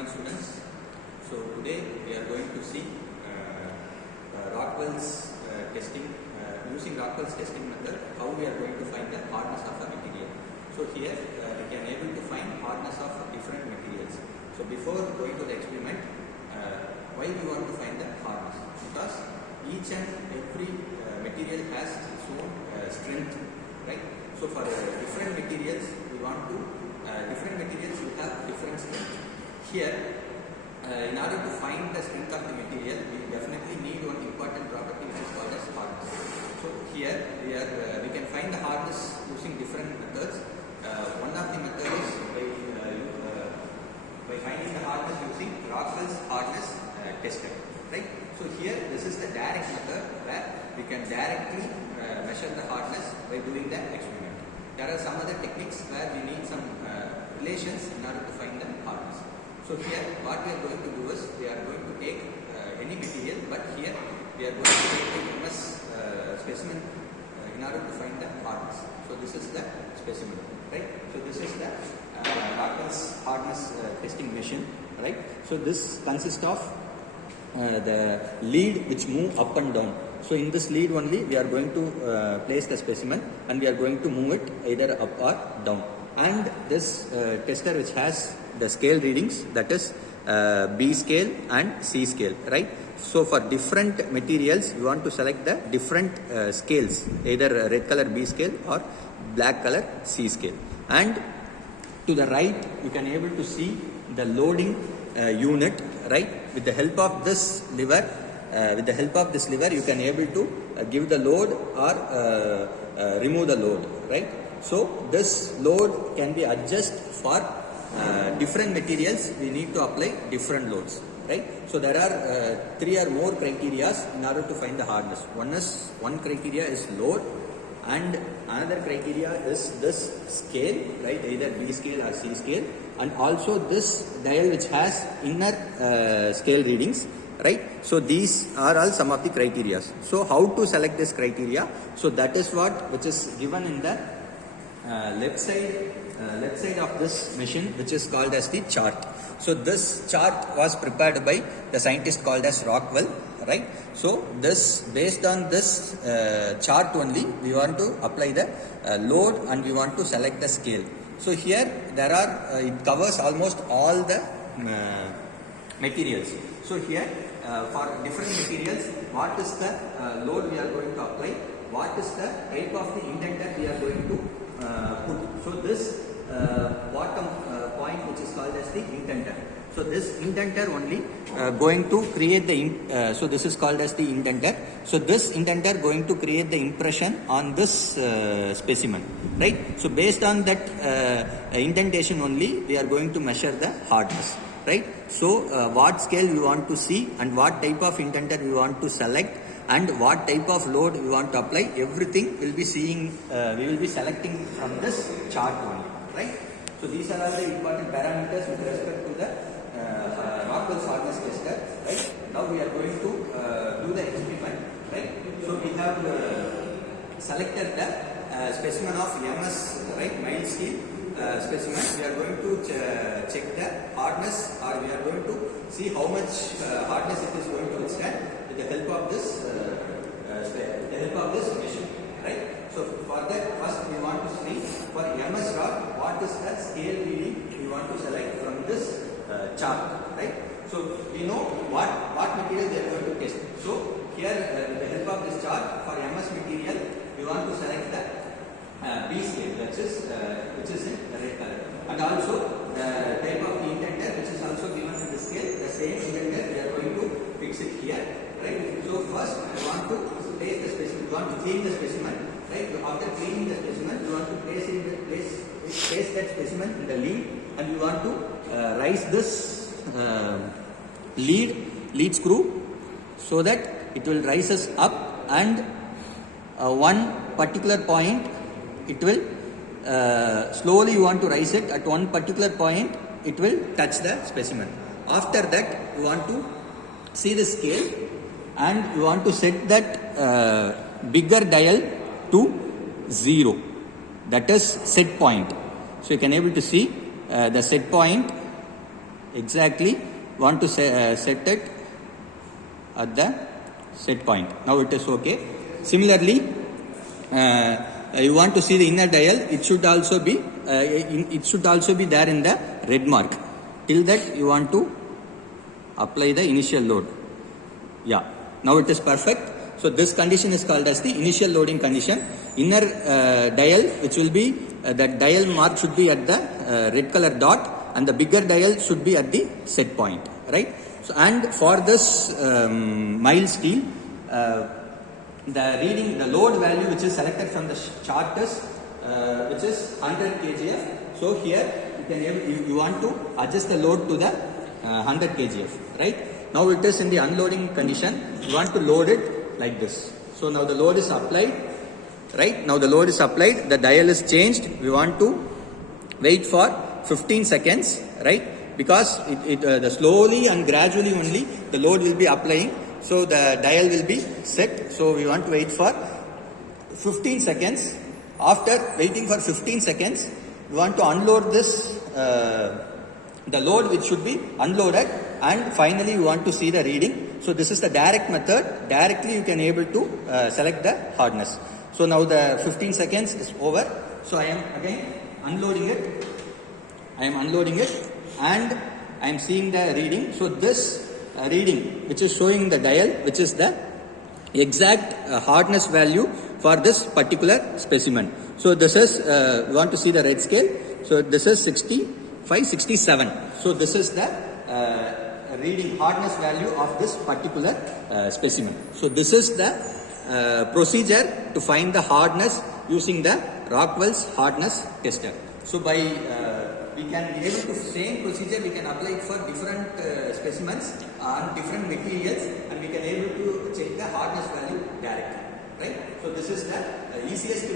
morning students. So today we are going to see Rockwell's testing, using Rockwell's testing method, how we are going to find the hardness of a material. So here we can able to find hardness of different materials. So before going to the experiment, why we want to find the hardness? Because each and every material has its own strength, right? So for different materials we want to different materials will have different strength. Here, in order to find the strength of the material, we definitely need one important property which is called as hardness. So here we can find the hardness using different methods. One of the methods is by finding the hardness using Rockwell's hardness tester, right? So here this is the direct method where we can directly measure the hardness by doing the experiment. There are some other techniques where we need some relations in order to find the hardness. So here what we are going to do is we are going to take any material, but here we are going to take the MS specimen in order to find the hardness. So this is the specimen, right? So this is the Rockwell's hardness testing machine, right? So this consists of the lead which move up and down. So in this lead only we are going to place the specimen and we are going to move it either up or down. And this tester which has the scale readings, that is B scale and C scale, right? So for different materials you want to select the different scales, either red color B scale or black color C scale. And to the right you can able to see the loading unit, right? With the help of this lever, you can able to give the load or remove the load, right? So this load can be adjusted for different materials. We need to apply different loads, right? So there are 3 or more criteria in order to find the hardness. One criteria is load, and another criteria is this scale, right? Either B scale or C scale, and also this dial which has inner scale readings, right? So these are all some of the criteria. So how to select this criteria? So that is which is given in the left side of this machine, which is called as the chart. So this chart was prepared by the scientist called as Rockwell, right? So this, based on this chart only, we want to apply the load and we want to select the scale. So here there are it covers almost all the materials. So here for different materials, what is the load we are going to apply, what is the type of the indenter we are going to put. So this bottom point which is called as the indenter. So this indenter only going to create the so this is called as the indenter. So this indenter going to create the impression on this specimen, right? So based on that indentation only we are going to measure the hardness, right? So what scale we want to see and what type of indenter we want to select and what type of load we want to apply, everything will be seeing, we will be selecting from this chart only, right? So these are all the important parameters with respect to the Rockwell's hardness tester, right? Now we are going to do the experiment, right? So we have selected the specimen of MS, right, mild steel specimen. We are going to check the hardness, or we are going to see how much hardness it is going to withstand with the help of this machine, right? So for that, first we want to see for MS rod what is the scale reading we want to select from this chart, right? So we know what material they are going to test. So here with the help of this chart for MS material we want to select the B scale, which is in red color, and also the type of the indenter which is also given in the scale, the same indenter we are going to fix it here, right? So first we want to place the specimen, we want to clean the specimen, right? After cleaning the specimen, we want to place that specimen in the lead, and we want to raise this lead screw so that it will rise us up, and one particular point it will slowly you want to rise it. At one particular point it will touch the specimen. After that you want to see the scale and you want to set that bigger dial to 0, that is set point. So you can able to see the set point exactly want to set it at the set point. Now it is okay. Similarly, you want to see the inner dial, it should also be there in the red mark. Till that you want to apply the initial load. Yeah, now it is perfect. So this condition is called as the initial loading condition. Inner dial, which will be that dial mark should be at the red color dot, and the bigger dial should be at the set point, right? So, and for this mild steel, the load value which is selected from the chart is which is 100 kgf. So here you want to adjust the load to the 100 kgf, right? Now it is in the unloading condition. You want to load it like this. So now the load is applied, right? Now the load is applied, the dial is changed. We want to wait for 15 seconds, right? Because the slowly and gradually only the load will be applying. So the dial will be set. So we want to wait for 15 seconds. After waiting for 15 seconds, we want to unload this, the load which should be unloaded, and finally we want to see the reading. So this is the direct method. Directly you can able to select the hardness. So now the 15 seconds is over. So I am again unloading it. And I am seeing the reading. So this reading which is showing the dial, which is the exact hardness value for this particular specimen. So this is, we want to see the red scale. So this is 65, 67. So this is the reading hardness value of this particular specimen. So this is the procedure to find the hardness using the Rockwell's hardness tester. So by we can be able to same procedure we can apply it for different specimens on different materials, and we can able to check the hardness value directly, right? So this is the easiest